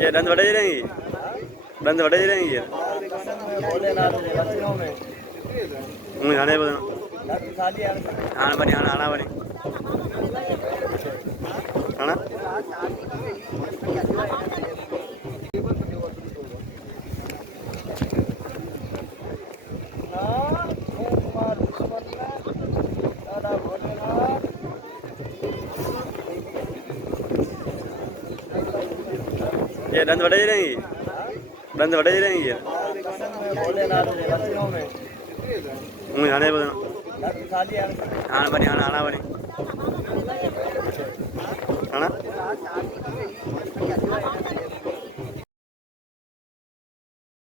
ये दंद बढ़े रहेंगी, दंद बढ़े रहेंगी ये आने बना आना बनी आना बनी आना ये दंद बढ़े रहेंगी, दंद बढ़े रहेंगी ये आने बना आना बनी आना बनी आना